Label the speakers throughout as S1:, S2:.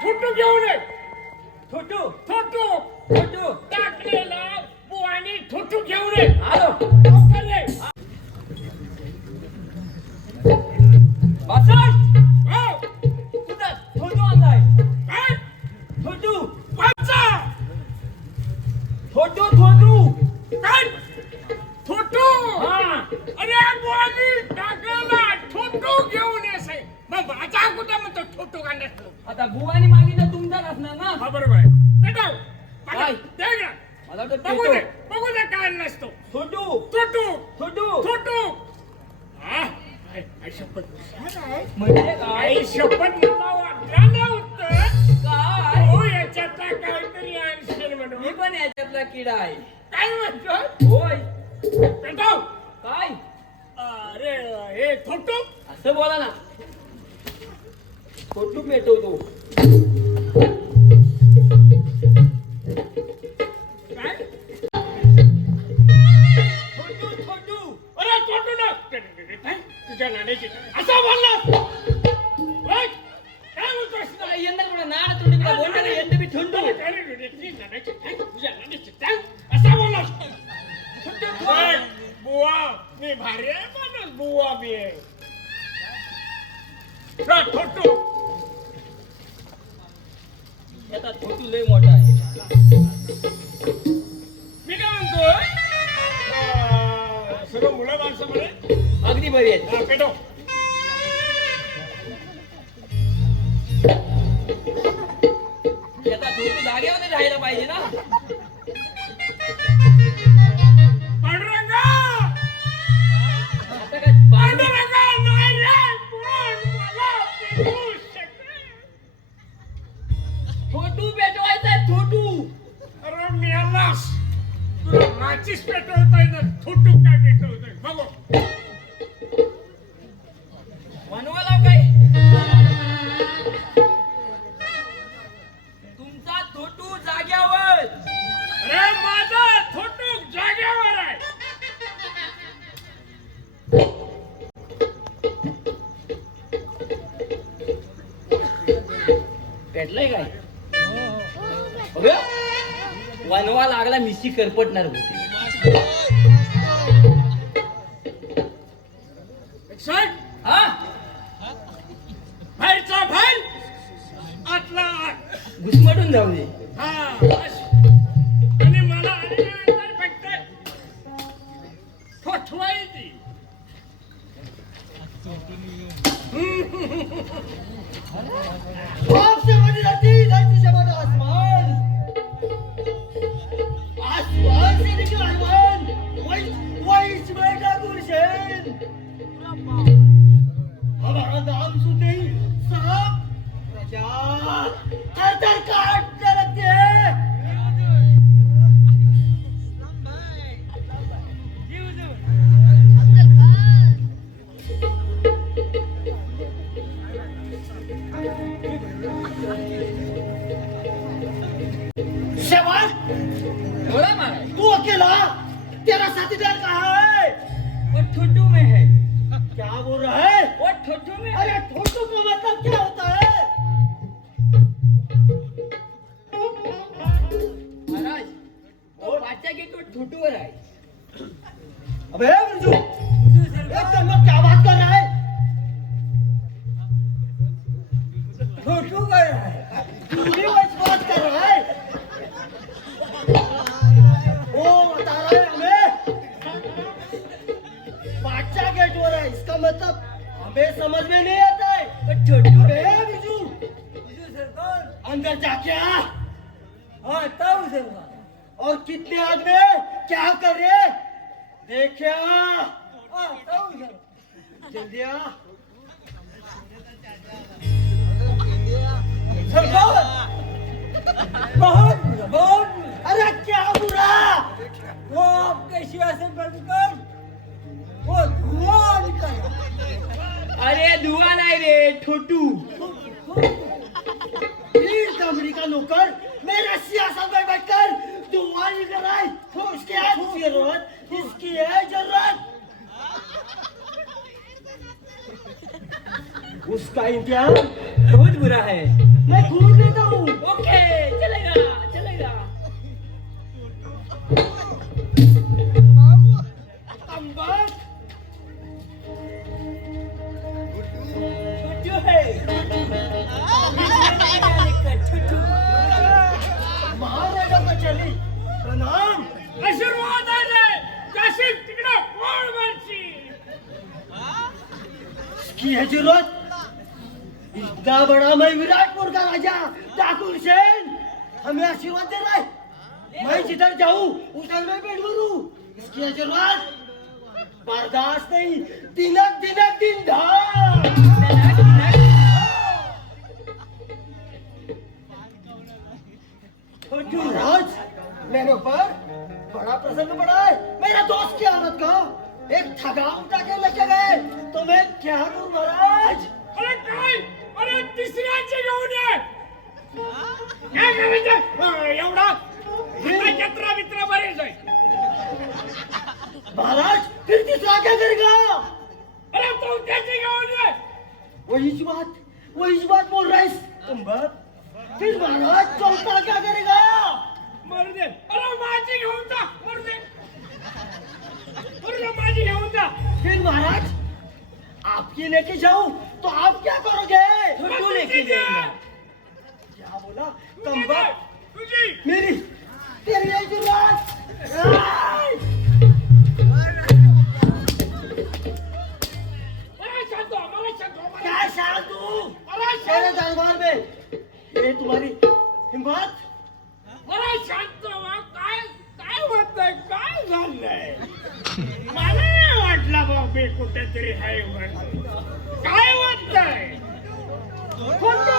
S1: टाकलेला ठुटू घेऊन ये
S2: छोटू
S1: ठुटू
S2: छोटू
S1: टाकलेला बुवानी ठुटू घेऊन ये
S2: आलो
S1: लवकर ये.
S2: बासष्ट
S1: हो.
S2: तुझा छोटू आणलाय
S1: काय?
S2: छोटू
S1: वाचा.
S2: छोटू छोटू
S1: काय? ठुटू.
S2: हा
S1: अरे बुवानी टाकलेला ठुटू घेऊन ये साहेब. मग वाचा कुठं म्हणतो? ठुटू नाही?
S2: आता बुवानी मागितलं तुमचाच असणार ना?
S1: हा बरोबर आहे. पेटाव.
S2: काय?
S1: दे.
S2: मला वाटतं
S1: बघू
S2: पेटो.
S1: दे बघू दे काय नसतो
S2: छोटू
S1: छोटू
S2: छोटू
S1: छोटू हा? आई आई शपथ
S2: म्हणजे काय?
S1: आई शपथ हो याच्यातला काहीतरी आणशील
S2: मी
S1: म्हणून
S2: पण याच्यातला किडा आहे.
S1: काय म्हणतो?
S2: होय.
S1: पेटाव.
S2: काय?
S1: अरे हे छोटू
S2: असं बोला ना. छोटू पेटवतो.
S1: काय?
S2: छोटू छोटू
S1: अरे छोटू ना. काय? तुझ्या नाण्याची असं बोलला?
S2: यंदा कुठं तोंडी बोलणार यंदा मी
S1: तुझ्या नाण्याची? असं बोलला. बुवा. मी भारी आहे माणूस. बुवा मी आहे. जा,
S2: आता छोटू लय मोठा आहे.
S1: मी काय म्हणतोय अं, सर्व मुलं माणसं म्हणे
S2: अगदी बरी आहे.
S1: हा, पेटव.
S2: आता छोटू जागेवर राहायला पाहिजे ना.
S1: माचीस पेटवतोय ना थुटू काय पेटवतोय बघू.
S2: म्हणवा लाव काय? तुमचा छोटू जाग्यावर.
S1: अरे माझा थुटू जागेवर आहे.
S2: पेटलाय काय? अरे, वनवा लागला मिशी करपटणार होती. Yeah.
S1: समझ में नहीं आता है।
S2: छोटू है बिजू।
S3: बिजू सरकार। अंदर जा क्या हाँ
S2: तब
S3: उसे और कितने आदमी क्या कर रहे देखे
S2: हाँ,
S3: जल्दी आ।
S2: बहुत बहुत
S3: अरे क्या बुरा?
S2: वो आपके शिवासन पर निकल वो धुआँ निकल।
S1: अरे धुवा नाही रे छोटू
S3: वीर दमड़ी का नौकर मेरा सियासत में बैठकर दुआ नहीं कर रहा है उसकी है ज़रूरत इसकी है ज़रूरत। उसका इम्तिहान
S2: बहुत बुरा है।
S3: मैं घूम लेता हूँ।
S2: ओके चलेगा।
S3: इसकी जरूरत बर्दाश्त नहीं. दिनक दिनक दिन महाराज मेरे ऊपर बड़ा प्रसंग पड़ा है. मेरा दोस्त की हालत का? एक ठगा उठा के लेके गए. तो मैं क्या करूं महाराज?
S1: अरे काय अरे तिसऱ्याची घेऊन ये काय करायचं एवढा। जत्रा मित्र बरेच आहे
S3: महाराज फिर तीसरा क्या करेगा?
S1: अरे चौथ्याची घेऊन ये
S3: वही बात वही बात बोल रहा है तुम बात। फिर महाराज चौथा क्या करेगा?
S1: मरू दे। अरे माझी घेऊन जा मरू दे। दे माझी घेऊन जा
S3: फिर महाराज आपकी लेके जाऊं तो आप क्या करोगे?
S2: लेके जाएगा
S3: क्या बोला?
S1: तुझी शांत
S3: दरबार में। ये तुम्हारी हिम्मत?
S1: अरे शांत व्हा. काय काय होतंय? काय झालंय? मला नाही वाटलं बा मी कुठेतरी हाय म्हणून. काय होतंय?
S3: छोटू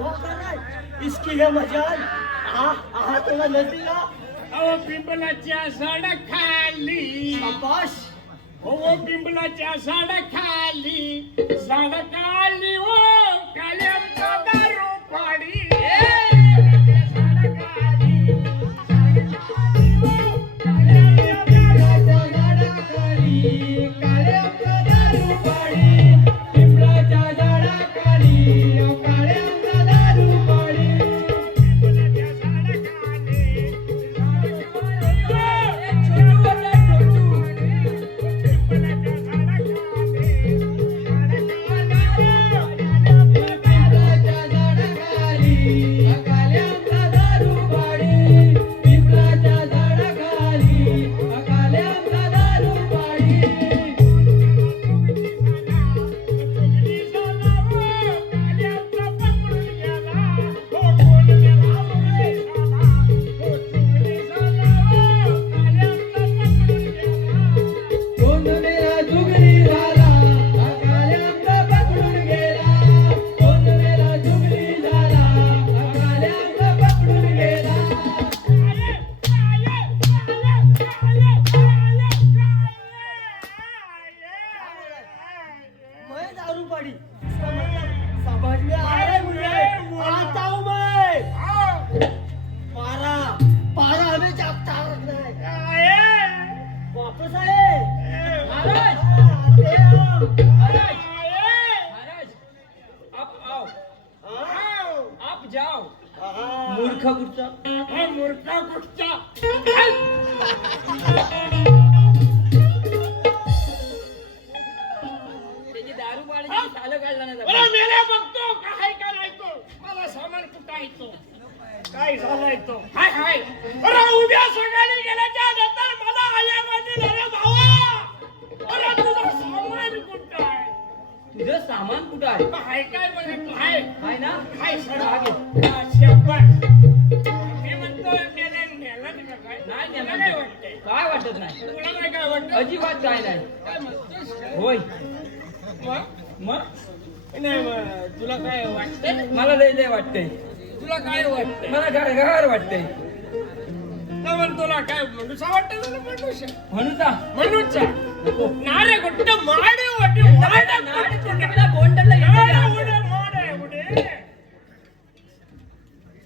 S1: कौवा
S3: कर रहा है इसकी है मजाल. आ आ थोड़ा नजदीक आ
S1: अहो पिंपलाच्या झाड खाली.
S3: शाबाश.
S1: हो पिंपलाच्या झाड खाली. झाड खाली खाली आमचा दारू पाडी. काय झालाय तो? हाय हाय. अरे उद्या सकाळी गेल्याच्यानंतर मला आल्यामध्ये अरे भावा. अरे तुझं सामान कुठं आहे?
S2: तुझं सामान कुठं आहे?
S1: हाय काय बघितलं हाय.
S2: आहे ना?
S1: Hi sir. मी म्हणतो मेलं का काय?
S2: नाही
S1: तुला
S2: नाही
S1: काय वाटतंय?
S2: काय वाटत नाही?
S1: तुला काय काय वाटतं?
S2: अजिबात काय नाही.
S1: काय म्हणतोस?
S2: होय.
S1: मग?
S2: मग?
S1: नाही मग तुला काय वाटतंय?
S2: मला लय लय वाटतंय.
S1: तुला काय वाटतंय?
S2: मला घर घर वाटतंय
S1: तर तुला काय मनुष्य वाटतं तुला? मनुष्य.
S2: म्हणू का
S1: मनुष्य नारे गुट्ट माडे वाटे माडे
S2: नाडे तोंडाला बोंडाला
S1: नारे
S2: घेतलं.
S1: उडे माडे उडे.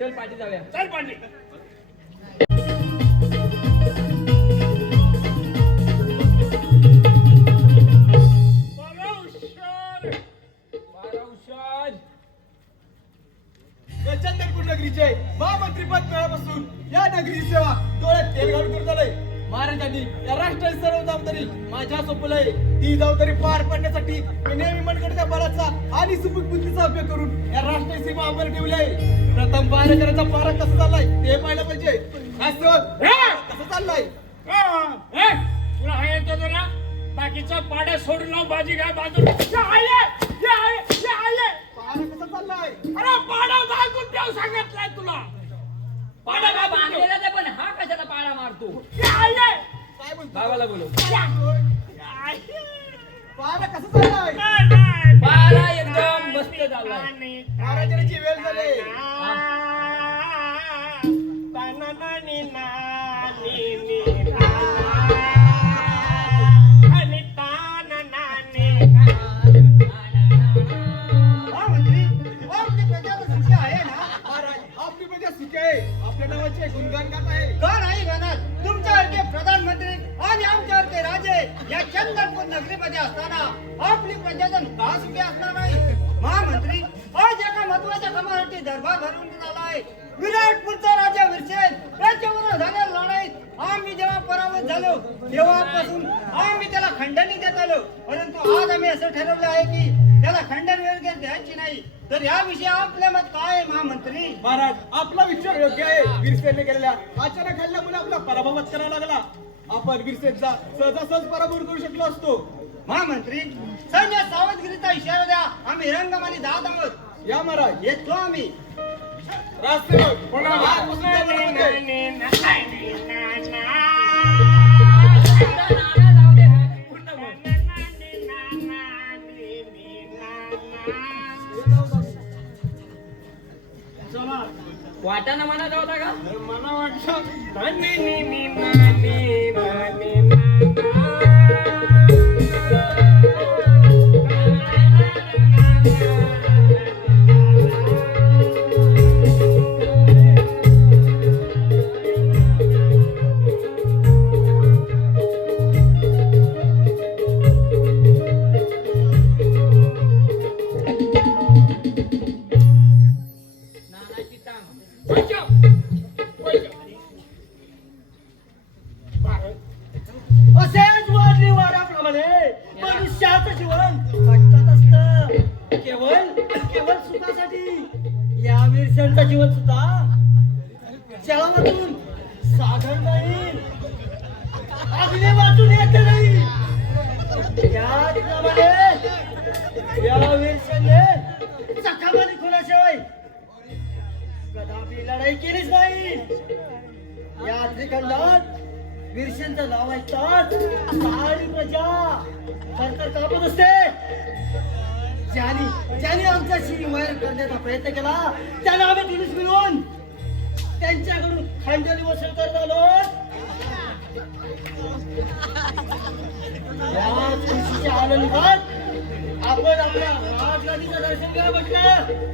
S2: चल पाठी जाऊया.
S1: चल पांडे लाव बाजी काय बाजू ये आले, ये आले, ये आले.
S4: पारा कसा चाललाय?
S1: अरे पाडा जागून ठेव सांगितलंय तुला.
S2: पाडा का बांधलेला ते पण हा कशाला पाडा मारतो?
S1: ये आले.
S4: काय म्हणतो
S2: बाबाला बोलव.
S4: पारा कसा चाललाय?
S2: पारा एकदम मस्त झालाय.
S4: महाराजांची वेळ झाली. महाराज आपली आपल्या नावाचे गुणगान गात आहे.
S3: का नाही गाणार. तुमच्यासारखे प्रधानमंत्री आणि आमच्यासारखे राजे या चंद्रपूर नगरीमध्ये असताना आपली प्रजाजन का सुखी असणार नाही महामंत्री आज एका महत्त्वाच्या कामासाठी दरबार भरून आहे. विराटपूरचा राजा विरसेन त्याच्यावर झालेल्या लढाईत आम्ही जेव्हा पराभूत झालो तेव्हापासून आम्ही त्याला खंडणी देत आलो. परंतु आज आम्ही असं ठरवलं आहे की त्याला खंडन वगैरे द्यायची नाही तर याविषयी आपल्या मत काय आहे महामंत्री
S4: महाराज आपला विचार योग्य आहे वीरसेनने केलेल्या अचानक हल्ल्यामुळे आपला पराभव करावा लागला आपण वीरसेनचा सहजासहज पराभव करू शकलो असतो
S3: महामंत्री सैन्य सावधगिरीचा इशारा द्या आम्ही रंगमाली जात आहोत
S4: या महाराज
S3: येतो आम्ही
S2: जाऊ दे
S3: பிடிக்கும் करण्याचा प्रयत्न केला. त्यांना आम्ही तिन्हीच मिळून. त्यांच्याकडून खांजली वसूल करत आलो. आनंदात आपण आपल्या राजगादीचं दर्शन घ्या म्हटलं.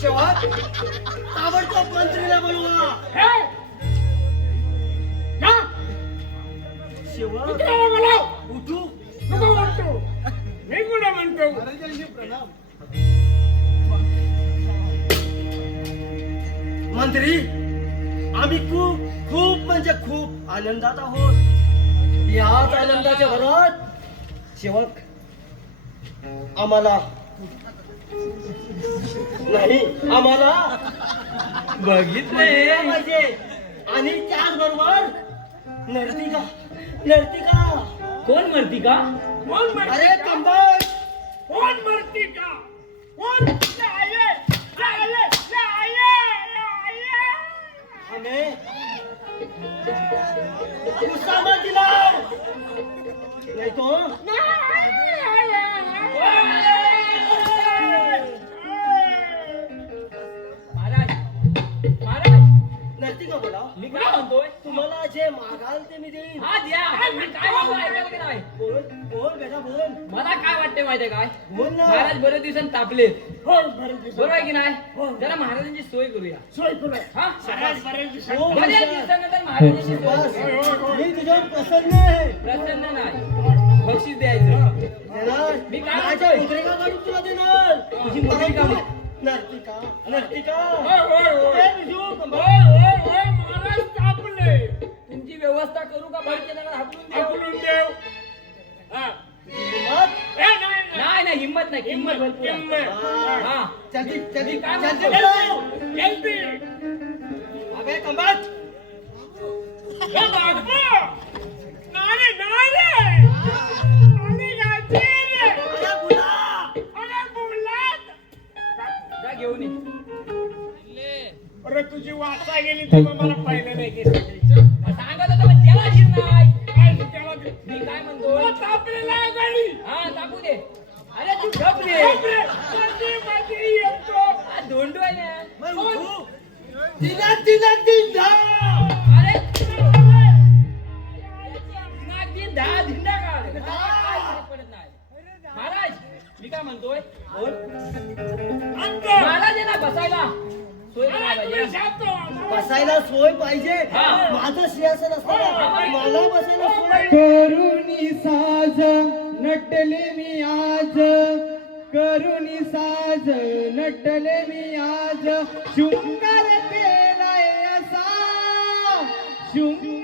S3: शेवट ताबडतोब मंत्रीला बोलवा. शेवट
S1: घेऊ
S4: महाराजांनी प्रणाम.
S3: मंत्री आम्ही खूप खूप म्हणजे खूप आनंदात आहोत. याच आनंदाच्या भरात सेवक आम्हाला नाही आम्हाला
S2: बघितलंय.
S3: बघितलं पाहिजे. आणि त्याचबरोबर नर्तिका नर्तिका
S2: कोण मरती का?
S1: कोण
S3: अरे
S1: मरती का?
S3: कंबळ
S1: कोण मरती का? कोण? लाये, लाये, लाये.
S3: हमें नाही तो?
S2: महाराज! महाराज!
S3: नर्तिका बोला.
S2: मी काय म्हणतोय?
S3: तुम्हाला जे मागाल ते मी देईन.
S2: हा द्या. मी काय म्हणतो ऐकायला की नाही
S3: बोल. बोल बेटा बोल.
S2: मला काय वाटते माहितीये काय?
S3: बोल ना.
S2: महाराज बरेच दिवसांनी तापले.
S1: हो, बरेच दिवसात.
S2: बरोबर आहे की नाही? जरा महाराजांची सोय करूया.
S1: सोय करू.
S2: हा.
S3: हो,
S2: बरेच. दिवसानंतर महाराजांची सोय
S3: बस.
S2: करूया.
S3: मी तुझ्यावर प्रसन्न आहे.
S2: प्रसन्न नाही. बक्षीस द्यायचं.
S3: देणार
S2: मी काय
S3: माझ्या
S2: म्हणतोय?
S3: मुद्रिका काढून तुला देणार. तुझी
S2: मुद्रिका
S3: परंतु नर्तिका नर्तिका
S1: महाराज तापले.
S2: तुमची व्यवस्था करू का हाकलून
S1: हाकलून देव. हा.
S3: हिंमत?
S1: नाही, नाही.
S2: नाही नाही हिंमत नाही किंमत भरपूर.
S3: हा. अबे कंबळ
S1: वाचा गेली तेव्हा मला पाहिलं नाही की
S2: सांगत होतो पण त्याला धीर नाही.
S1: काय तू त्याला दे.
S2: मी काय
S1: तो
S2: म्हणतो
S1: तापलेला आहे गाडी.
S2: हा टाकू दे. अरे तू ठपले
S1: बापरे, माझी माझी येतो?
S2: हा धोंडू आहे ना.
S3: मैं उठू. दिनक दिनक दिन धा
S2: अरे नाक दिन दहा धिंडा काढ काय फरक पडत नाही. महाराज मी काय म्हणतोय?
S1: अंत.
S2: महाराज आहे ना बसायला. सोय.
S3: बसायला सोय पाहिजे. माझं सिंहासन असताना मला बसायला सोय
S4: करुणी साज नटले मी आज. करुणी साज नटले मी आज. शृंगार केलाय असा. शृंगार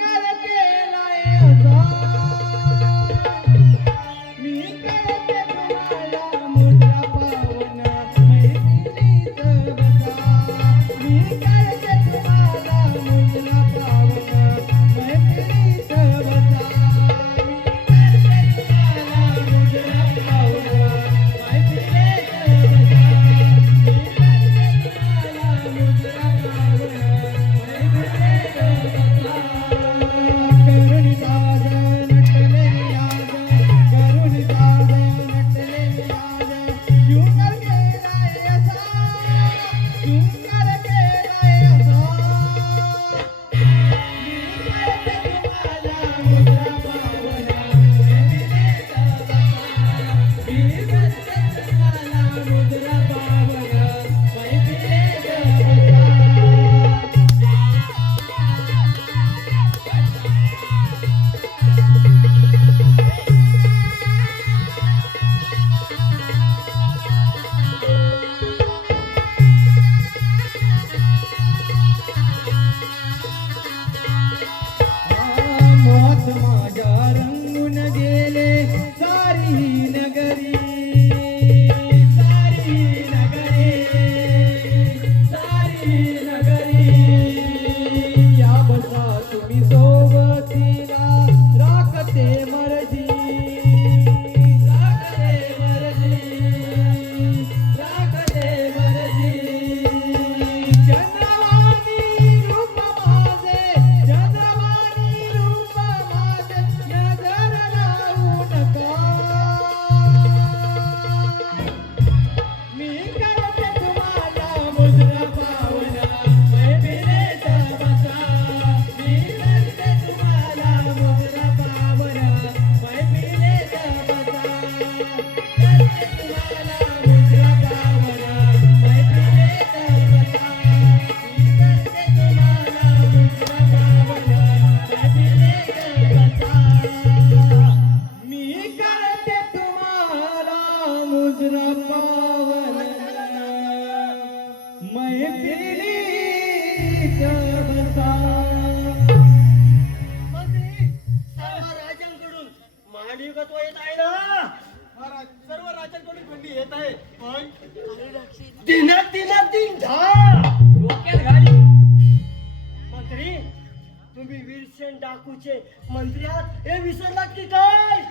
S4: तुम्ही
S3: वीरसेन डाकूचे मंत्री आहात हे विसरलात की काय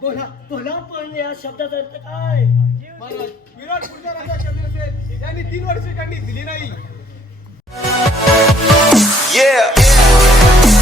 S3: बोला बोला पण या शब्दाचा अर्थ काय
S5: विराट पुढच्या राजा चंद्रसेन यांनी तीन वर्षे काढणी दिली नाही.
S6: Yeah.